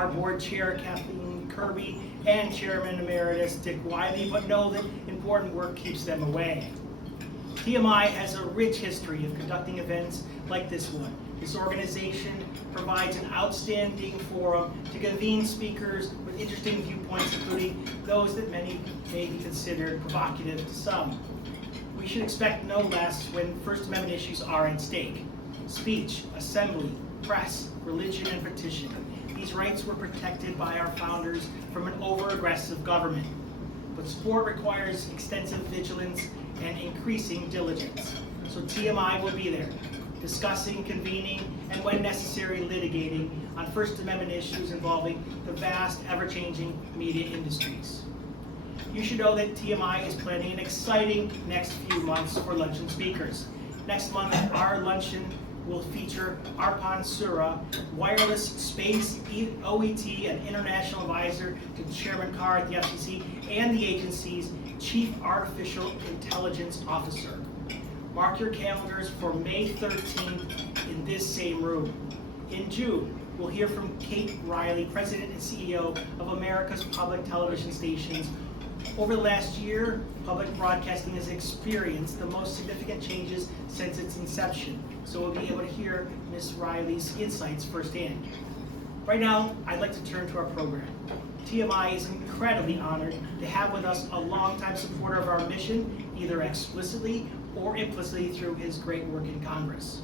our board chair, Kathleen Kirby, and Chairman Emeritus Dick Wiley, but know that important work keeps them away. TMI has a rich history of conducting events like this one. This organization provides an outstanding forum to convene speakers with interesting viewpoints, including those that many may be considered provocative to some. We should expect no less when First Amendment issues are at stake. Speech, assembly, press, religion, and petition. These rights were protected by our founders from an over-aggressive government. But sport requires extensive vigilance and increasing diligence. So TMI will be there, discussing, convening, and when necessary, litigating on First Amendment issues involving the vast, ever-changing media industries. You should know that TMI is planning an exciting next few months for Luncheon speakers. Next month, our Luncheon will feature Arpan Sura, wireless space OET and international advisor to Chairman Carr at the FCC and the agency's Chief Artificial Intelligence Officer. Mark your calendars for May 13th in this same room. In June, we'll hear from Kate Riley, President and CEO of America's Public Television Stations. Over the last year, public broadcasting has experienced the most significant changes since its inception, so we'll be able to hear Ms. Riley's insights firsthand. Right now, I'd like to turn to our program. TMI is incredibly honored to have with us a longtime supporter of our mission, either explicitly or implicitly through his great work in Congress.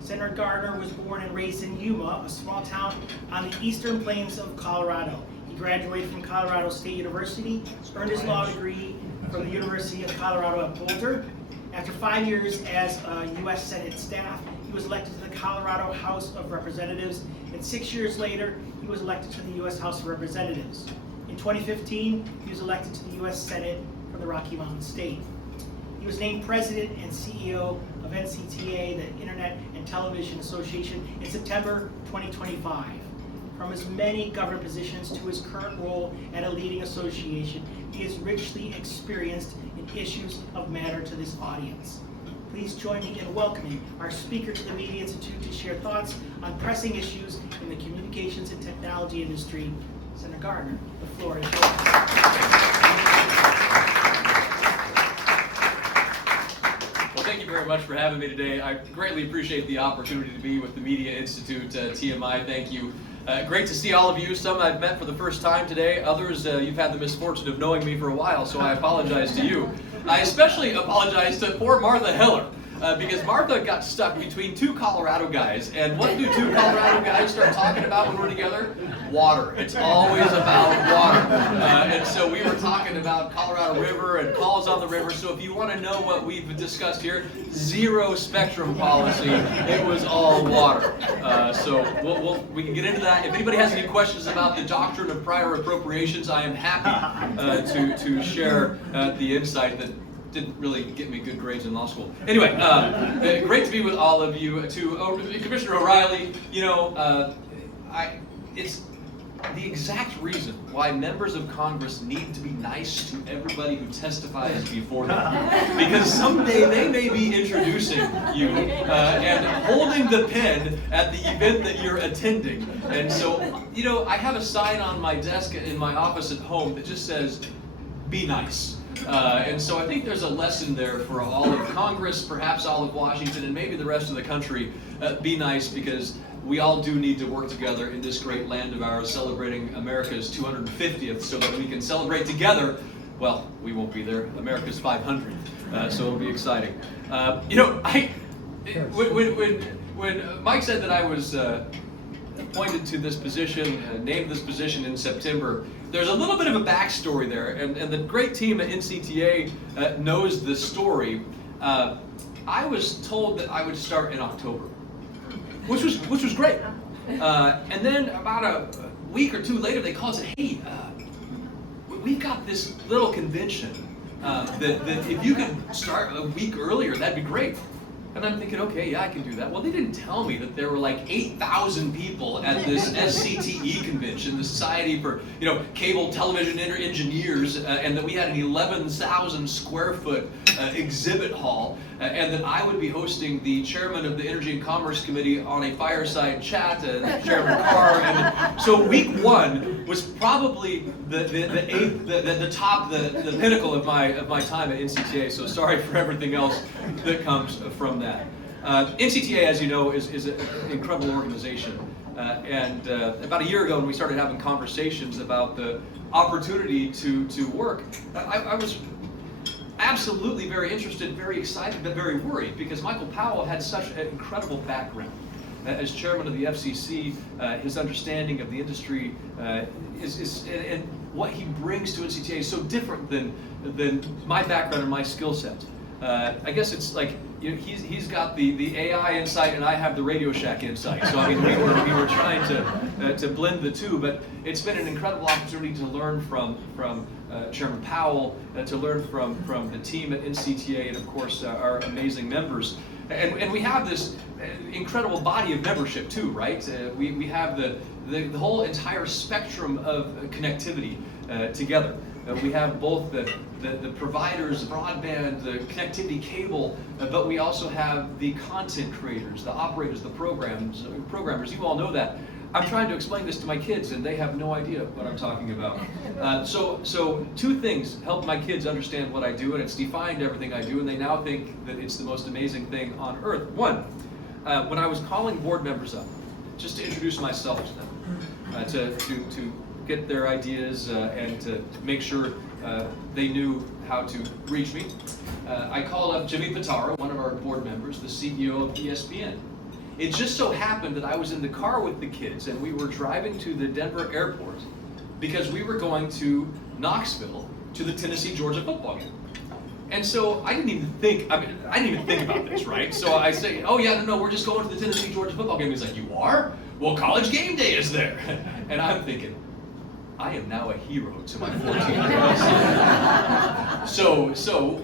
Senator Gardner was born and raised in Yuma, a small town on the eastern plains of Colorado. He graduated from Colorado State University, earned his law degree from the University of Colorado at Boulder. After 5 years as a U.S. Senate staff, he was elected to the Colorado House of Representatives, and 6 years later, he was elected to the U.S. House of Representatives. In 2015, he was elected to the U.S. Senate from the Rocky Mountain State. He was named President and CEO of NCTA, the Internet and Television Association, in September 2025. From his many government positions to his current role at a leading association, he is richly experienced in issues of matter to this audience. Please join me in welcoming our speaker to the Media Institute to share thoughts on pressing issues in the communications and technology industry. Senator Gardner, the floor is yours. Thank you very much for having me today. I greatly appreciate the opportunity to be with the Media Institute, TMI. Thank you. Great to see all of you. Some I've met for the first time today. Others, you've had the misfortune of knowing me for a while, so I apologize to you. I especially apologize to poor Martha Heller, because Martha got stuck between two Colorado guys. And what do two Colorado guys start talking about when we're together? Water. It's always about water. And so we were talking about Colorado River and calls on the river. So if you want to know what we've discussed here, zero spectrum policy. It was all water. So we can get into that. If anybody has any questions about the doctrine of prior appropriations, I am happy to share the insight that didn't really get me good grades in law school. Anyway, great to be with all of you. To Commissioner O'Reilly, it's the exact reason why members of Congress need to be nice to everybody who testifies before them. Because someday they may be introducing you and holding the pen at the event that you're attending. And so, I have a sign on my desk in my office at home that just says, "Be nice." And so I think there's a lesson there for all of Congress, perhaps all of Washington, and maybe the rest of the country. Be nice, because we all do need to work together in this great land of ours, celebrating America's 250th, so that we can celebrate together. Well, we won't be there. America's 500th, so it'll be exciting. When Mike said that I was appointed to this position, named this position in September, there's a little bit of a backstory there, and the great team at NCTA knows the story. I was told that I would start in October, which was great. And then about a week or two later, they called and said, "Hey, we've got this little convention that if you could start a week earlier, that'd be great." And I'm thinking, okay, yeah, I can do that. Well, they didn't tell me that there were like 8,000 people at this SCTE convention, the Society for Cable Television Engineers, and that we had an 11,000 square foot exhibit hall. and that I would be hosting the chairman of the Energy and Commerce Committee on a fireside chat, Chairman Carr. And so week one was probably the pinnacle of my time at NCTA. So sorry for everything else that comes from that. NCTA, as you know, is an incredible organization. And about a year ago, when we started having conversations about the opportunity to work, I was absolutely very interested, very excited, but very worried, because Michael Powell had such an incredible background. As chairman of the FCC, his understanding of the industry and what he brings to NCTA is so different than my background and my skill set. I guess it's like, he's got the AI insight and I have the Radio Shack insight. So I mean, we were trying to blend the two, but it's been an incredible opportunity to learn from Chairman Powell, to learn from the team at NCTA, and of course our amazing members. And we have this incredible body of membership too, right? We have the whole entire spectrum of connectivity together. We have both the providers, broadband, the connectivity cable, but we also have the content creators, the operators, the programmers. You all know that. I'm trying to explain this to my kids, and they have no idea what I'm talking about. So two things help my kids understand what I do, and it's defined everything I do, and they now think that it's the most amazing thing on earth. One, when I was calling board members up, just to introduce myself to them, to get their ideas and to make sure they knew how to reach me, I called up Jimmy Pitaro, one of our board members, the CEO of ESPN. It just so happened that I was in the car with the kids and we were driving to the Denver airport because we were going to Knoxville to the Tennessee-Georgia football game. And so I didn't even think about this, right? So I say, oh yeah, no, we're just going to the Tennessee-Georgia football game. He's like, you are? Well, College Game Day is there. And I'm thinking, I am now a hero to my 14-year-old son. So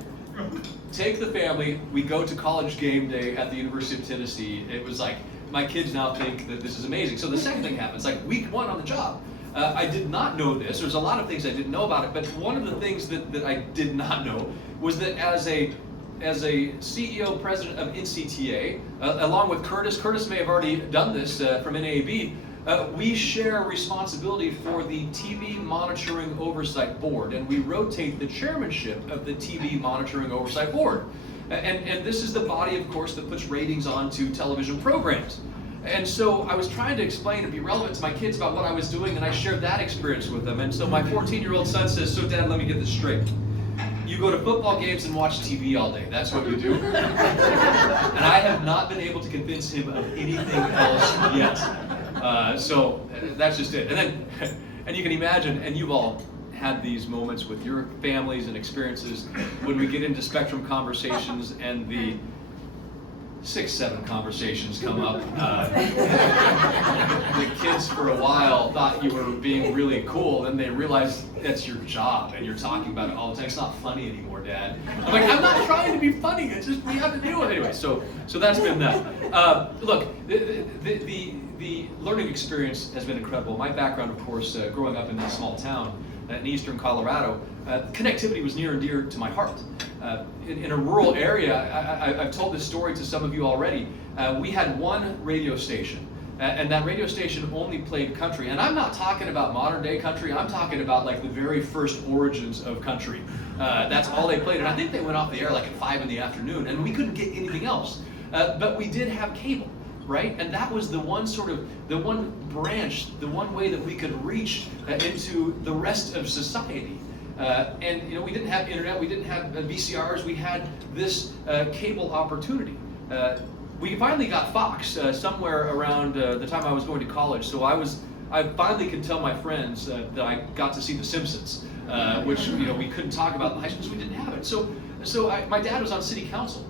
take the family, we go to College Game Day at the University of Tennessee. It was like, my kids now think that this is amazing. So the second thing happens, like week one on the job. I did not know this. There's a lot of things I didn't know about it, but one of the things that I did not know was that as a CEO, president of NCTA, along with Curtis may have already done this from NAB, we share responsibility for the TV Monitoring Oversight Board, and we rotate the chairmanship of the TV Monitoring Oversight Board. And this is the body, of course, that puts ratings onto television programs. And so I was trying to explain and be relevant to my kids about what I was doing, and I shared that experience with them. And so my 14-year-old son says, so Dad, let me get this straight. You go to football games and watch TV all day. That's what you do. And I have not been able to convince him of anything else yet. So that's just it. And you can imagine, and you've all had these moments with your families and experiences when we get into spectrum conversations and the 6-7 conversations come up. The kids for a while thought you were being really cool, then they realized that's your job and you're talking about it all the time. It's not funny anymore, Dad. I'm like, I'm not trying to be funny, it's just we have to deal with it anyway. So that's been that. Look, the learning experience has been incredible. My background, of course, growing up in a small town in eastern Colorado, connectivity was near and dear to my heart. In a rural area, I've told this story to some of you already. We had one radio station, and that radio station only played country. And I'm not talking about modern day country, I'm talking about like the very first origins of country. That's all they played, and I think they went off the air like at 5 in the afternoon, and we couldn't get anything else. But we did have cable, right? And that was the one branch, the one way that we could reach into the rest of society. And we didn't have internet, we didn't have VCRs, we had this cable opportunity. We finally got Fox somewhere around the time I was going to college, so I finally could tell my friends that I got to see The Simpsons, which we couldn't talk about in high school, so we didn't have it. So my dad was on city council.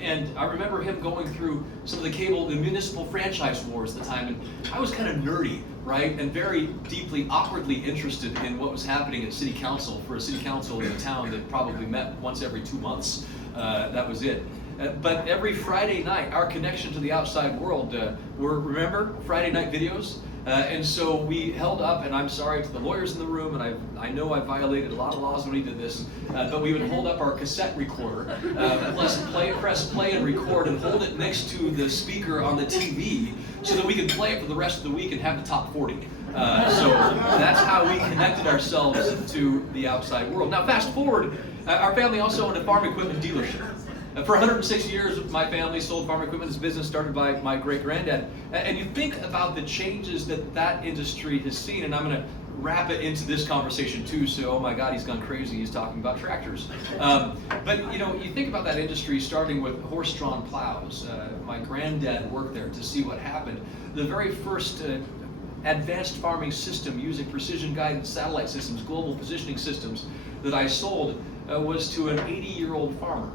And I remember him going through some of the municipal franchise wars at the time, and I was kind of nerdy, right? And very deeply, awkwardly interested in what was happening at city council for a city council in a town that probably met once every 2 months. That was it. But every Friday night, our connection to the outside world remember Friday night videos? And so we held up, and I'm sorry to the lawyers in the room, and I know I violated a lot of laws when we did this, but we would hold up our cassette recorder, press play and record, and hold it next to the speaker on the TV so that we could play it for the rest of the week and have the top 40. So that's how we connected ourselves to the outside world. Now fast forward, our family also owned a farm equipment dealership. For 106 years, my family sold farm equipment. This business started by my great-granddad. And you think about the changes that industry has seen, and I'm going to wrap it into this conversation too, so oh my God, he's gone crazy, he's talking about tractors. But you think about that industry starting with horse-drawn plows. My granddad worked there to see what happened. The very first advanced farming system using precision guided satellite systems, global positioning systems that I sold was to an 80-year-old farmer.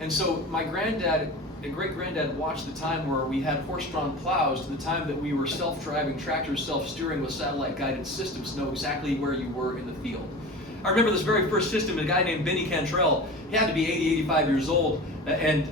And so my great-granddad watched the time where we had horse-drawn plows to the time that we were self-driving tractors, self-steering with satellite-guided systems to know exactly where you were in the field. I remember this very first system, a guy named Benny Cantrell. He had to be 80, 85 years old, and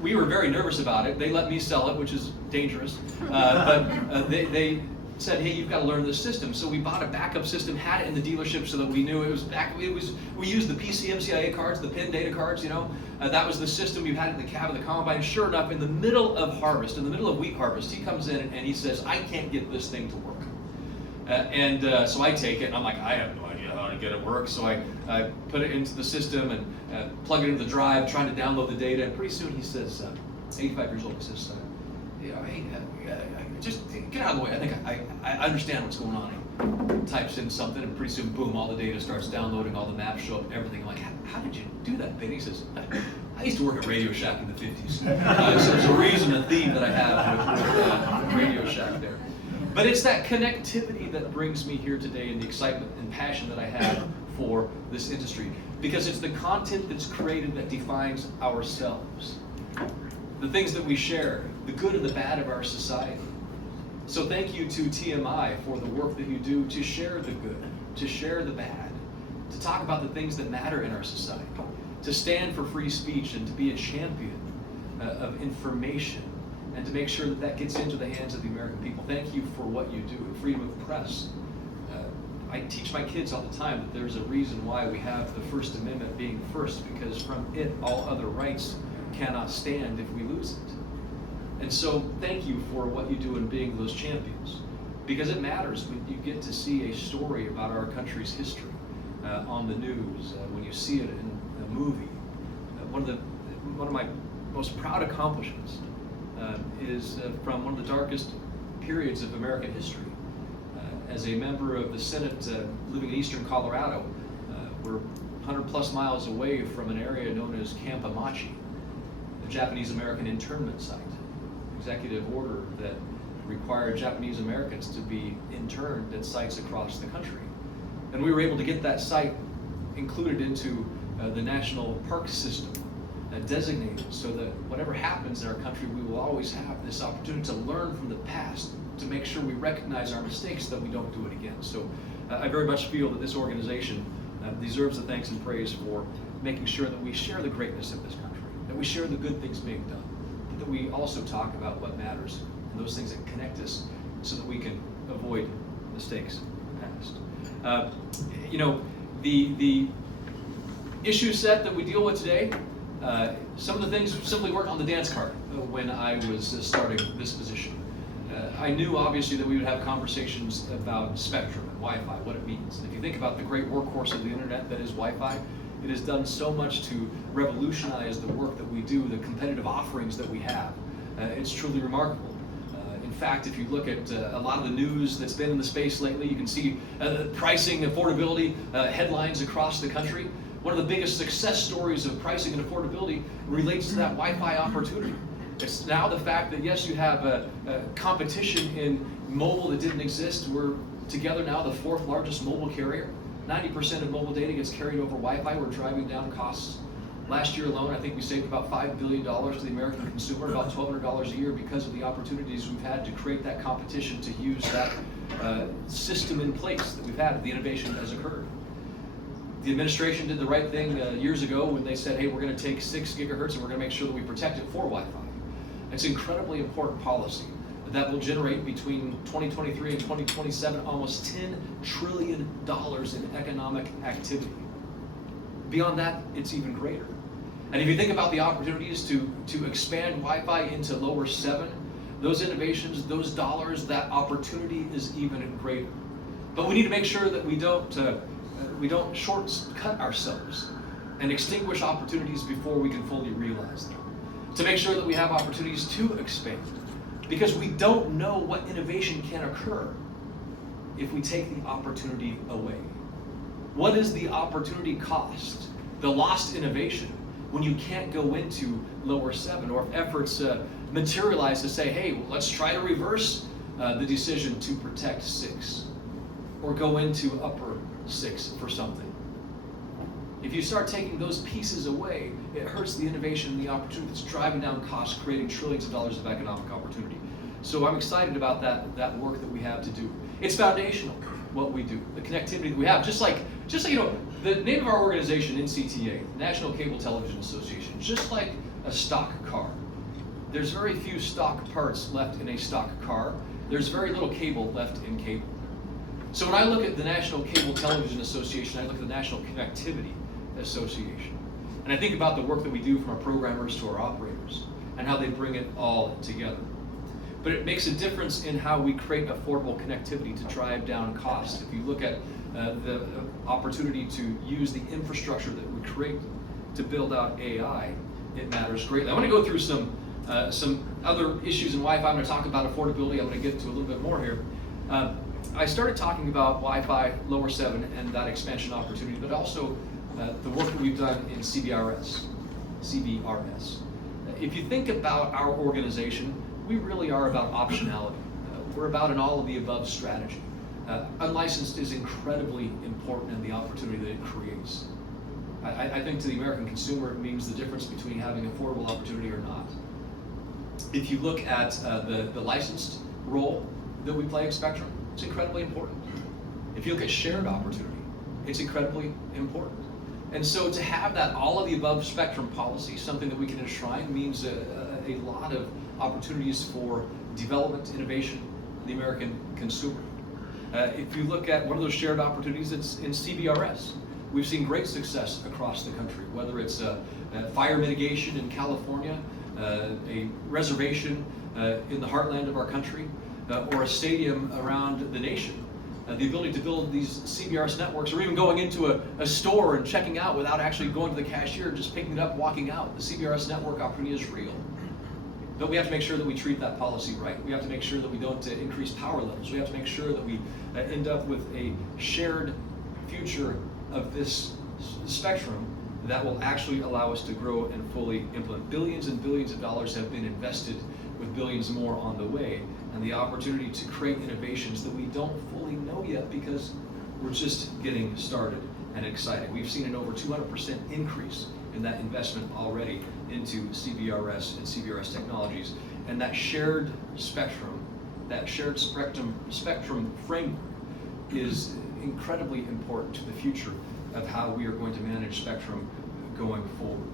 we were very nervous about it. They let me sell it, which is dangerous, but they said, hey, you've got to learn this system. So we bought a backup system, had it in the dealership so that we knew it was back. We used the PCMCIA cards, the PIN data cards, that was the system we had in the cab of the combine. Sure enough, in the middle of harvest, in the middle of wheat harvest, he comes in and he says, I can't get this thing to work. So I take it, and I'm like, I have no idea how to get it work. So I put it into the system and plug it into the drive, trying to download the data. And pretty soon he says, 85 years old, he says, hey, just get out of the way. I think I understand what's going on. He types in something, and pretty soon, boom, all the data starts downloading, all the maps show up, everything. I'm like, how did you do that, Ben? He says, I used to work at Radio Shack in the 50s. So there's a reason, a theme that I have with Radio Shack there. But it's that connectivity that brings me here today, and the excitement and passion that I have for this industry. Because it's the content that's created that defines ourselves. The things that we share, the good and the bad of our society. So thank you to TMI for the work that you do to share the good, to share the bad, to talk about the things that matter in our society, to stand for free speech and to be a champion of information, and to make sure that that gets into the hands of the American people. Thank you for what you do, freedom of press. I teach my kids all the time that there's a reason why we have the First Amendment being first, because from it all other rights cannot stand if we lose it. And so thank you for what you do in being those champions, because it matters when you get to see a story about our country's history on the news, when you see it in a movie. One of my most proud accomplishments is from one of the darkest periods of American history. As a member of the Senate living in eastern Colorado, we're 100 plus miles away from an area known as Camp Amachi, a Japanese American internment site. Executive order that required Japanese Americans to be interned at sites across the country. And we were able to get that site included into the national park system, designated so that whatever happens in our country, we will always have this opportunity to learn from the past, to make sure we recognize our mistakes so that we don't do it again. So I very much feel that this organization deserves the thanks and praise for making sure that we share the greatness of this country, that we share the good things being done, that we also talk about what matters and those things that connect us so that we can avoid mistakes in the past. The issue set that we deal with today, some of the things simply weren't on the dance card when I was starting this position. I knew obviously that we would have conversations about spectrum and Wi-Fi, what it means. And if you think about the great workhorse of the internet that is Wi-Fi, it has done so much to revolutionize the work that we do, the competitive offerings that we have. It's truly remarkable. In fact, if you look at a lot of the news that's been in the space lately, you can see pricing, affordability headlines across the country. One of the biggest success stories of pricing and affordability relates to that Wi-Fi opportunity. It's now the fact that, yes, you have a competition in mobile that didn't exist. We're together now the 4th largest mobile carrier. 90% of mobile data gets carried over Wi-Fi. We're driving down costs. Last year alone, I think we saved about $5 billion to the American consumer, about $1,200 a year, because of the opportunities we've had to create that competition, to use that system in place that we've had, the innovation that has occurred. The administration did the right thing years ago when they said, hey, we're going to take 6 gigahertz and we're going to make sure that we protect it for Wi-Fi. It's incredibly important policy that will generate between 2023 and 2027 almost $10 trillion in economic activity. Beyond that, it's even greater. And if you think about the opportunities to expand Wi-Fi into lower 7, those innovations, those dollars, that opportunity is even greater. But we need to make sure that we don't shortcut ourselves and extinguish opportunities before we can fully realize them. To make sure that we have opportunities to expand, because we don't know what innovation can occur if we take the opportunity away. What is the opportunity cost, the lost innovation, when you can't go into lower 7, or if efforts materialize to say, hey, well, let's try to reverse the decision to protect 6, or go into upper 6 for something. If you start taking those pieces away, it hurts the innovation and the opportunity that's driving down costs, creating trillions of dollars of economic opportunity. So I'm excited about that work that we have to do. It's foundational, what we do, the connectivity that we have. Just like you know, the name of our organization, NCTA, National Cable Television Association, just like a stock car. There's very few stock parts left in a stock car. There's very little cable left in cable. So when I look at the National Cable Television Association, I look at the National Connectivity Association. And I think about the work that we do from our programmers to our operators and how they bring it all together. But it makes a difference in how we create affordable connectivity to drive down costs. If you look at the opportunity to use the infrastructure that we create to build out AI, it matters greatly. I want to go through some other issues in Wi-Fi. I'm going to talk about affordability. I'm going to get to a little bit more here. I started talking about Wi-Fi lower 7 and that expansion opportunity, but also the work that we've done in CBRS. If you think about our organization, we really are about optionality. We're about an all-of-the-above strategy. Unlicensed is incredibly important in the opportunity that it creates. I think to the American consumer, it means the difference between having affordable opportunity or not. If you look at the licensed role that we play in Spectrum, it's incredibly important. If you look at shared opportunity, it's incredibly important. And so to have that all-of-the-above spectrum policy, something that we can enshrine, means a lot of opportunities for development, innovation, the American consumer. If you look at one of those shared opportunities, it's in CBRS. We've seen great success across the country, whether it's fire mitigation in California, a reservation in the heartland of our country, or a stadium around the nation. The ability to build these CBRS networks, or even going into a store and checking out without actually going to the cashier, just picking it up, walking out. The CBRS network opportunity is real. But we have to make sure that we treat that policy right. We have to make sure that we don't increase power levels. We have to make sure that we end up with a shared future of this spectrum that will actually allow us to grow and fully implement. Billions and billions of dollars have been invested, with billions more on the way, and the opportunity to create innovations that we don't fully know yet because we're just getting started and excited. We've seen an over 200% increase in that investment already into CBRS and CBRS technologies, and that shared spectrum, spectrum framework is incredibly important to the future of how we are going to manage spectrum going forward.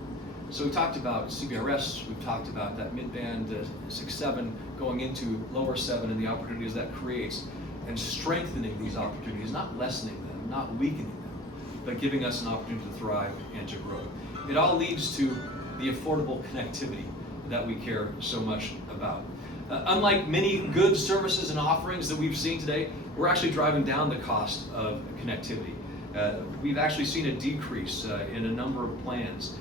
So we talked about CBRS, we've talked about that mid-band 6-7 going into lower 7 and the opportunities that creates, and strengthening these opportunities, not lessening them, not weakening them, but giving us an opportunity to thrive and to grow. It all leads to the affordable connectivity that we care so much about. Unlike many goods, services, and offerings that we've seen today, we're actually driving down the cost of connectivity. We've actually seen a decrease in a number of plans,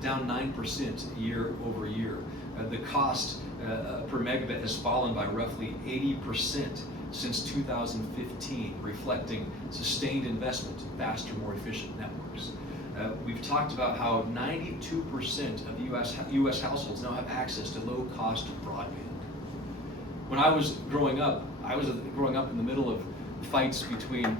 down 9% year over year. The cost per megabit has fallen by roughly 80% since 2015, reflecting sustained investment in faster, more efficient networks. We've talked about how 92% of U.S. households now have access to low-cost broadband. When I was growing up, in the middle of fights between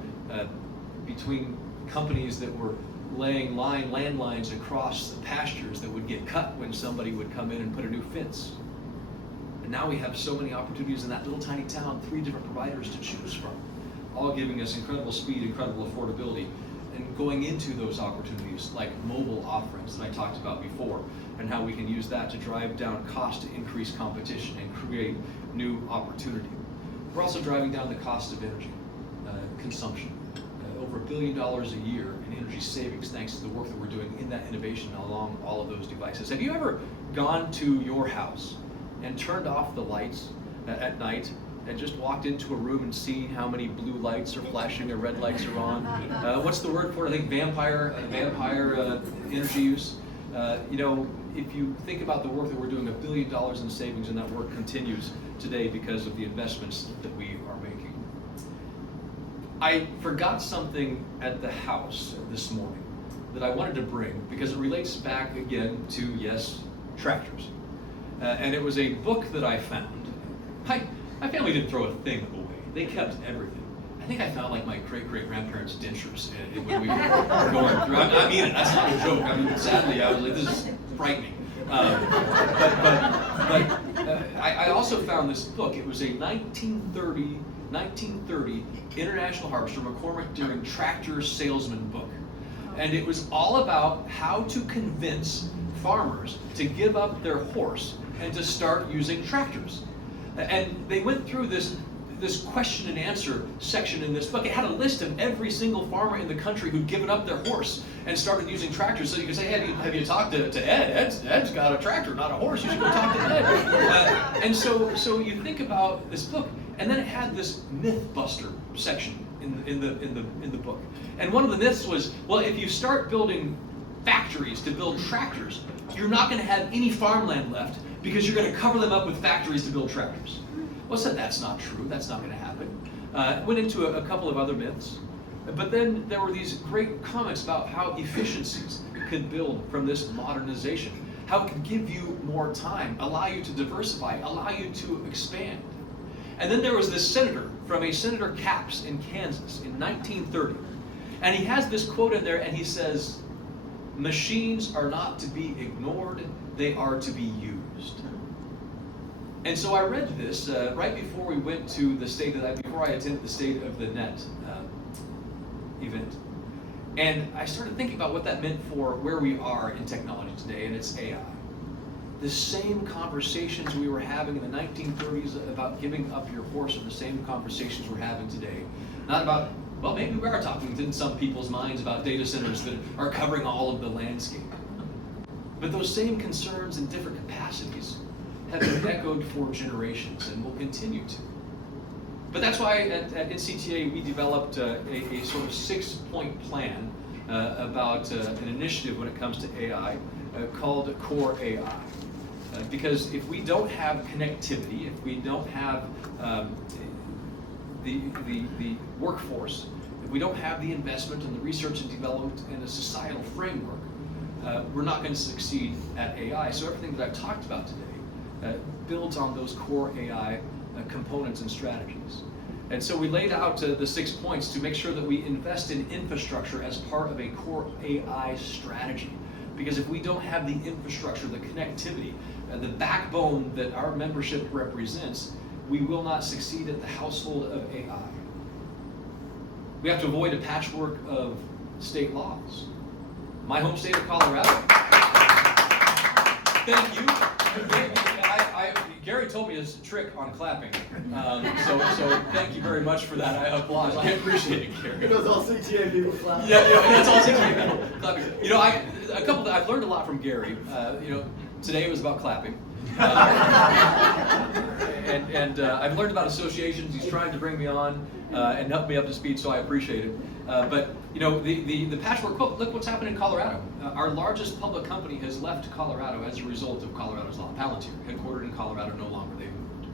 companies that were laying landlines across the pastures that would get cut when somebody would come in and put a new fence. And now we have so many opportunities in that little tiny town, 3 different providers to choose from, all giving us incredible speed, incredible affordability, and going into those opportunities like mobile offerings that I talked about before, and how we can use that to drive down cost to increase competition and create new opportunity. We're also driving down the cost of energy consumption. Over $1 billion a year in energy savings thanks to the work that we're doing in that innovation along all of those devices. Have you ever gone to your house and turned off the lights at night and just walked into a room and seen how many blue lights are flashing or red lights are on? What's the word for it? I think vampire energy use. If you think about the work that we're doing, $1 billion in savings, and that work continues today because of the investments that we are making. I forgot something at the house this morning that I wanted to bring because it relates back again to, yes, tractors. And it was a book that I found. My family didn't throw a thing away. They kept everything. I think I found like my great-great-grandparents' dentures when we were going through. I mean it, that's not a joke. I mean, sadly, I was like, this is frightening. I also found this book. It was a 1930 International Harvester McCormick during tractor salesman book. And it was all about how to convince farmers to give up their horse and to start using tractors. And they went through this question and answer section in this book. It had a list of every single farmer in the country who'd given up their horse and started using tractors. So you could say, hey, have you talked to Ed? Ed's got a tractor, not a horse. You should go talk to Ed. And so you think about this book, and then it had this myth buster section in the book. And one of the myths was, well, if you start building factories to build tractors, you're not going to have any farmland left because you're going to cover them up with factories to build tractors. Well, I said that's not true. That's not going to happen. Went into a couple of other myths. But then there were these great comments about how efficiencies could build from this modernization, how it could give you more time, allow you to diversify, allow you to expand. And then there was this senator from Senator Capps in Kansas in 1930. And he has this quote in there, and he says, "Machines are not to be ignored, they are to be used." And so I read this right before we went to before I attended the State of the Net event. And I started thinking about what that meant for where we are in technology today, and it's AI. The same conversations we were having in the 1930s about giving up your horse are the same conversations we're having today. Not about, well, maybe we are talking in some people's minds about data centers that are covering all of the landscape. But those same concerns in different capacities have been echoed for generations and will continue to. But that's why at NCTA we developed a sort of 6-point plan about an initiative when it comes to AI called Core AI. Because if we don't have connectivity, if we don't have the workforce, if we don't have the investment and the research and development and the societal framework, we're not going to succeed at AI. So everything that I've talked about today builds on those core AI components and strategies. And so we laid out the 6 points to make sure that we invest in infrastructure as part of a core AI strategy. Because if we don't have the infrastructure, the connectivity, the backbone that our membership represents, we will not succeed at the household of AI. We have to avoid a patchwork of state laws. My home state of Colorado. Thank you. Gary told me his trick on clapping. So thank you very much for that. I applaud. I appreciate it, Gary. It was all CTA people clapping. Yeah, that's all CTA people clapping. I've learned a lot from Gary. Today was about clapping. And I've learned about associations. He's trying to bring me on and help me up to speed, so I appreciate it. But the patchwork, look what's happened in Colorado. Our largest public company has left Colorado as a result of Colorado's law. Palantir, headquartered in Colorado, no longer. They've moved.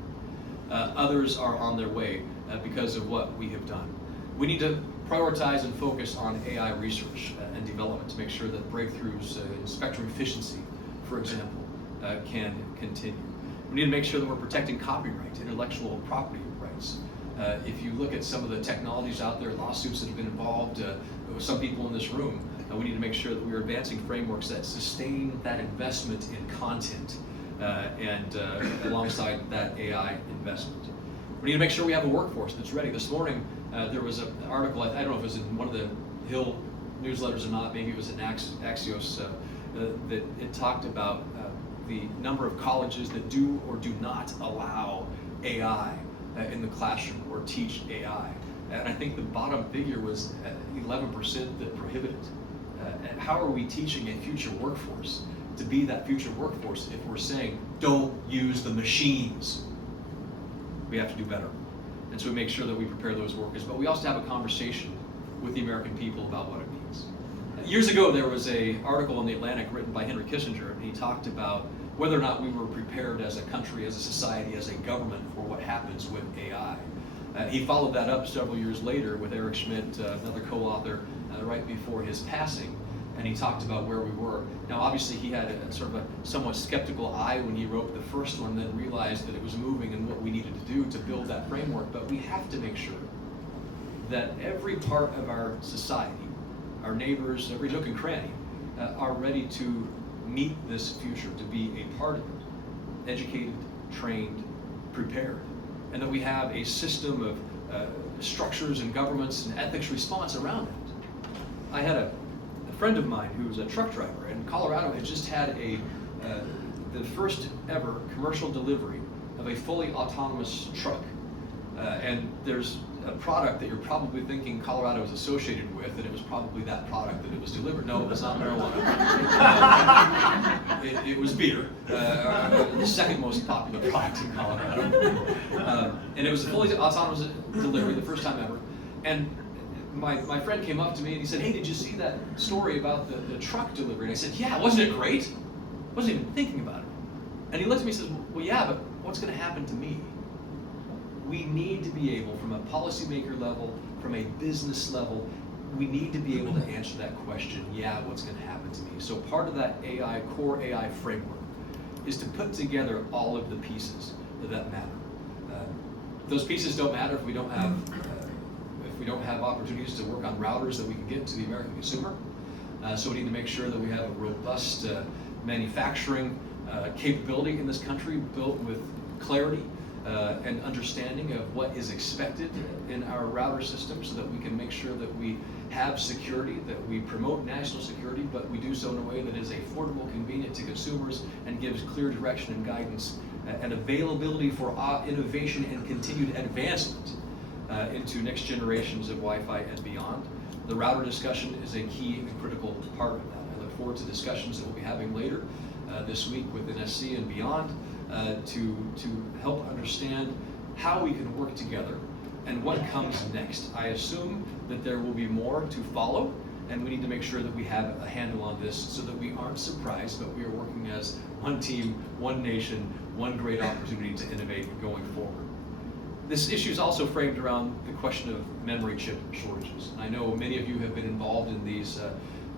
Others are on their way because of what we have done. We need to prioritize and focus on AI research and development to make sure that breakthroughs in spectrum efficiency, for example, can continue. We need to make sure that we're protecting copyright, intellectual property rights. If you look at some of the technologies out there, lawsuits that have been involved with some people in this room, we need to make sure that we are advancing frameworks that sustain that investment in content and alongside that AI investment. We need to make sure we have a workforce that's ready. This morning, there was an article, I don't know if it was in one of the Hill newsletters or not, maybe it was in Axios, that it talked about the number of colleges that do or do not allow AI in the classroom or teach AI. And I think the bottom figure was 11% that prohibit it. And how are we teaching a future workforce to be that future workforce if we're saying, don't use the machines? We have to do better. And so we make sure that we prepare those workers, but we also have a conversation with the American people about what it means. Years ago, there was an article in The Atlantic written by Henry Kissinger, and he talked about whether or not we were prepared as a country, as a society, as a government for what happens with AI. He followed that up several years later with Eric Schmidt, another co-author, right before his passing, and he talked about where we were. Now, obviously, he had a sort of a somewhat skeptical eye when he wrote the first one, then realized that it was moving and what we needed to do to build that framework. But we have to make sure that every part of our society, our neighbors, every nook and cranny, are ready to meet this future, to be a part of it, educated, trained, prepared, and that we have a system of structures and governments and ethics response around it. I had a friend of mine who was a truck driver, and Colorado had just had the first ever commercial delivery of a fully autonomous truck. And there's a product that you're probably thinking Colorado is associated with, and it was probably that product that it was delivered. No, it was not marijuana. It was beer, the second most popular product in Colorado. And it was a fully autonomous delivery, the first time ever. And my friend came up to me and he said, "Hey, did you see that story about the truck delivery?" And I said, "Yeah, wasn't it great? Wasn't even thinking about it." And he looked at me and says, "Well, yeah, but what's going to happen to me?" We need to be able, from a policymaker level, from a business level, we need to be able to answer that question, yeah, what's going to happen to me? So part of that core AI framework is to put together all of the pieces that matter. Those pieces don't matter if we don't have opportunities to work on routers that we can get to the American consumer. So we need to make sure that we have a robust manufacturing capability in this country built with clarity and understanding of what is expected in our router system, so that we can make sure that we have security, that we promote national security, but we do so in a way that is affordable, convenient to consumers, and gives clear direction and guidance and availability for innovation and continued advancement into next generations of Wi-Fi and beyond. The router discussion is a key and critical part of that. I look forward to discussions that we'll be having later this week with NSC and beyond to help understand how we can work together and what comes next. I assume that there will be more to follow, and we need to make sure that we have a handle on this so that we aren't surprised, but we are working as one team, one nation, one great opportunity to innovate going forward. This issue is also framed around the question of memory chip shortages. I know many of you have been involved in these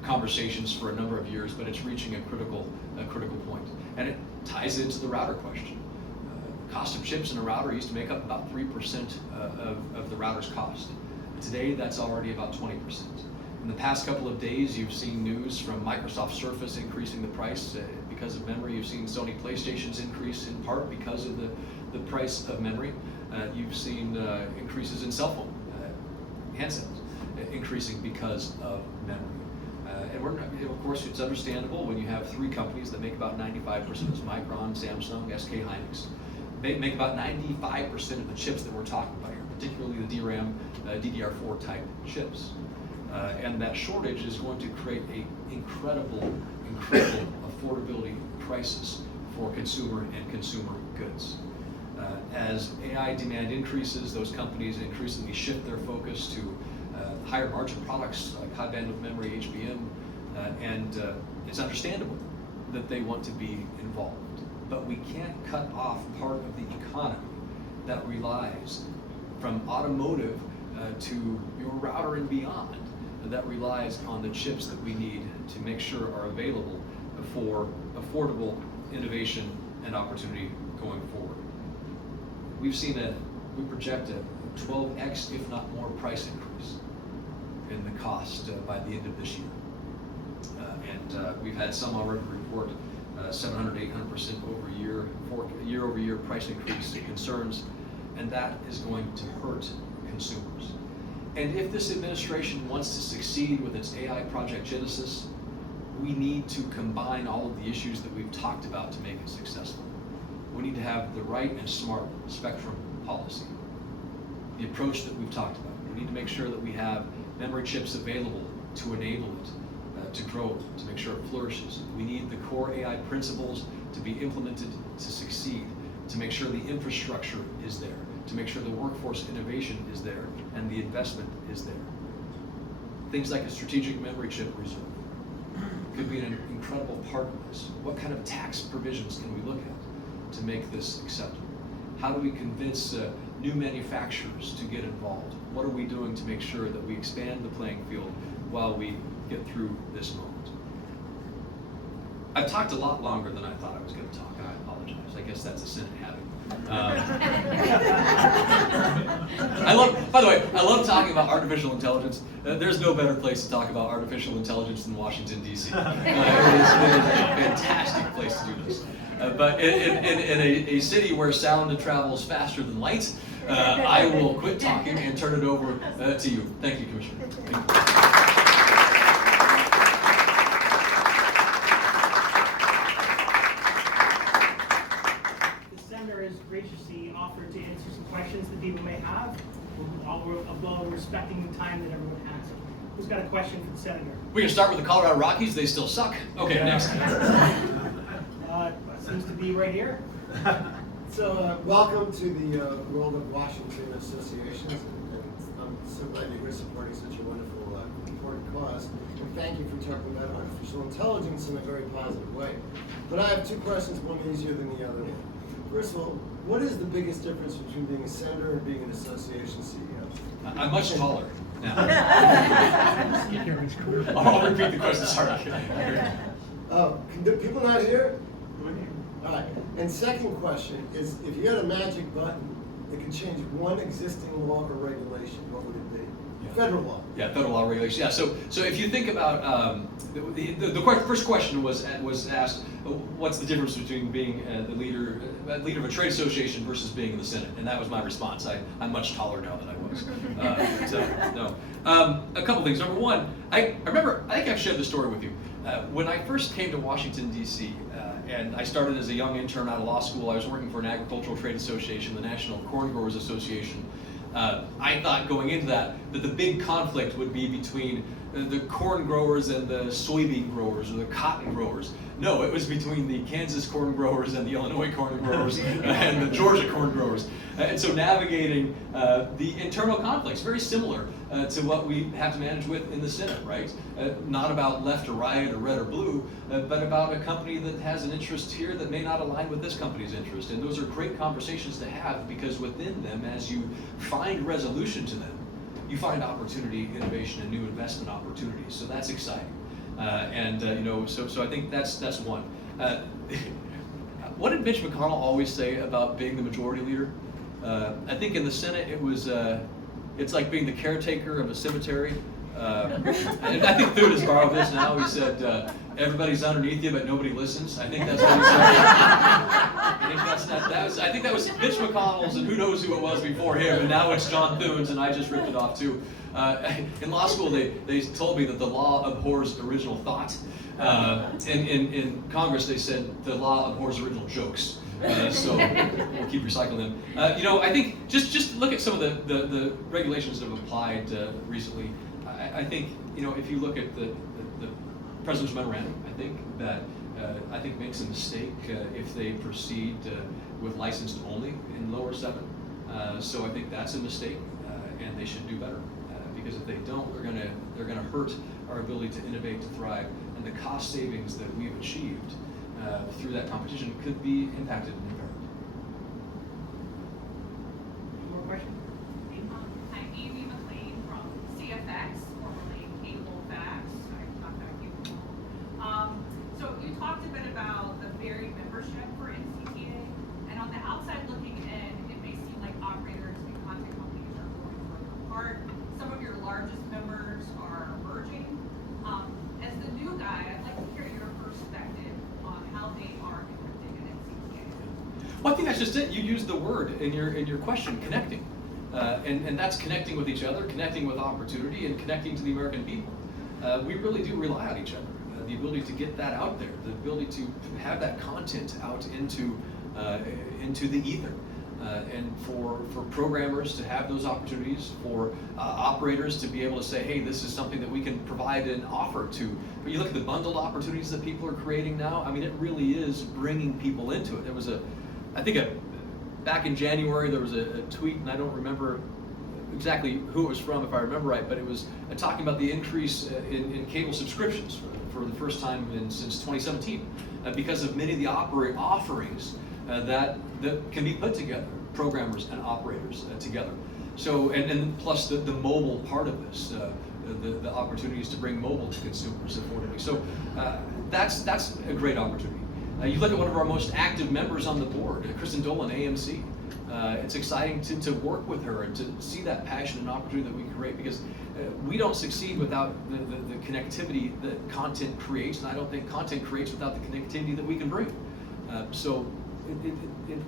conversations for a number of years, but it's reaching a critical point. And it ties into the router question. Cost of chips in a router used to make up about 3% of the router's cost. Today, that's already about 20%. In the past couple of days, you've seen news from Microsoft Surface increasing the price because of memory. You've seen Sony PlayStation's increase in part because of the price of memory. You've seen increases in cell phone handsets increasing because of memory. And of course, it's understandable when you have three companies that make about 95%, it's Micron, Samsung, SK Hynix. They make about 95% of the chips that we're talking about here, particularly the DRAM, DDR4 type chips. And that shortage is going to create an incredible affordability crisis for consumer and consumer goods. As AI demand increases, those companies increasingly shift their focus to higher margin products like high bandwidth memory, HBM, and it's understandable that they want to be involved. But we can't cut off part of the economy that relies from automotive to your router and beyond, that relies on the chips that we need to make sure are available for affordable innovation and opportunity going forward. We project a 12x, if not more, price increase in the cost by the end of this year. And we've had some already report 700 to 800% year-over-year price increase concerns, and that is going to hurt consumers. And if this administration wants to succeed with its AI Project Genesis, we need to combine all of the issues that we've talked about to make it successful. We need to have the right and smart spectrum policy. The approach that we've talked about. We need to make sure that we have memory chips available to enable it, to grow, to make sure it flourishes. We need the core AI principles to be implemented to succeed, to make sure the infrastructure is there, to make sure the workforce innovation is there, and the investment is there. Things like a strategic memory chip reserve could be an incredible part of this. What kind of tax provisions can we look at to make this acceptable? How do we convince new manufacturers to get involved? What are we doing to make sure that we expand the playing field while we get through this moment? I've talked a lot longer than I thought I was going to talk, and I apologize. I guess that's a sin in habit. By the way, I love talking about artificial intelligence. There's no better place to talk about artificial intelligence than Washington, D.C. It is a fantastic place to do this. But in a city where sound travels faster than light, I will quit talking and turn it over to you. Thank you, Commissioner. Thank you. Has graciously offered to answer some questions that people may have, while respecting the time that everyone has. Who's got a question for the senator? We can start with the Colorado Rockies. They still suck. Okay, next. Seems to be right here. So, welcome to the world of Washington associations, and I'm so glad that you're supporting such a wonderful, important cause. And thank you for talking about artificial intelligence in a very positive way. But I have two questions, one easier than the other. First of all, what is the biggest difference between being a senator and being an association CEO? I'm much taller now. I'll repeat the question, sorry. Oh, do people not hear? All right. And second question is, if you had a magic button that could change one existing law or regulation, what would it be? Yeah. Federal law. Yeah, federal law regulation. Yeah. So if you think about the first question was asked, what's the difference between being the leader of a trade association versus being in the Senate? And that was my response. I'm much taller now than I was. A couple things. Number one, I remember, I think I've shared this story with you. When I first came to Washington, D.C., and I started as a young intern out of law school, I was working for an agricultural trade association, the National Corn Growers Association. I thought going into that the big conflict would be between the corn growers and the soybean growers or the cotton growers. No, it was between the Kansas corn growers and the Illinois corn growers and the Georgia corn growers. And so navigating the internal conflicts, very similar to what we have to manage with in the Senate, right? Not about left or right or red or blue, but about a company that has an interest here that may not align with this company's interest. And those are great conversations to have, because within them, as you find resolution to them, you find opportunity, innovation, and new investment opportunities. So that's exciting. So I think that's one. What did Mitch McConnell always say about being the majority leader? I think in the Senate it was, it's like being the caretaker of a cemetery. And I think Thune has borrowed this now. He said, everybody's underneath you, but nobody listens. I think that's what he said. I think that was Mitch McConnell's, and who knows who it was before him, and now it's John Thune's, and I just ripped it off too. In law school, they told me that the law abhors original thought. In Congress, they said the law abhors original jokes. So we'll keep recycling them. I think just look at some of the regulations that have applied recently. I think if you look at the President's memorandum, I think that makes a mistake if they proceed with licensed only in lower 7. So I think that's a mistake, and they should do better. Because if they don't, they're gonna hurt our ability to innovate, to thrive, and the cost savings that we've achieved through that competition could be impacted in environment. More questions? I'm Amy McLean from CFX, formerly Cable Facts. Not that Cable. So you talked a bit about the varied membership for NCTA, and on the outside looking in, it may seem like operators and content companies are going further apart. Some of your largest members are merging. As the new guy, I'd like to hear your perspective on how they are connecting in NCTA. Well, I think that's just it. You used the word in your question, connecting. And that's connecting with each other, connecting with opportunity, and connecting to the American people. We really do rely on each other. The ability to get that out there, the ability to have that content out into the ether. And for programmers to have those opportunities, for operators to be able to say, hey, this is something that we can provide and offer to. But you look at the bundled opportunities that people are creating now, I mean, it really is bringing people into it. There was back in January, there was a tweet, and I don't remember exactly who it was from, if I remember right, but it was talking about the increase in cable subscriptions for the first time since 2017, because of many of the offerings that can be put together, programmers and operators together. So, and plus the mobile part of this, the opportunities to bring mobile to consumers affordably. So that's a great opportunity. You look at one of our most active members on the board, Kristen Dolan, AMC. It's exciting to work with her and to see that passion and opportunity that we create, because we don't succeed without the connectivity that content creates, and I don't think content creates without the connectivity that we can bring. So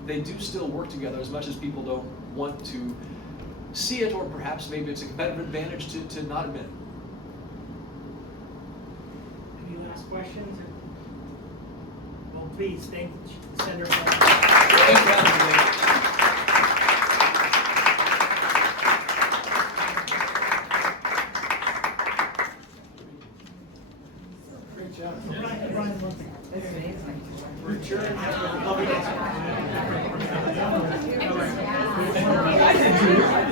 they do still work together, as much as people don't want to see it, or perhaps maybe it's a competitive advantage to not admit it. Any last questions? Well, please thank Senator. Thanks for having me today. Great job. We're adjourned. Have a lovely day.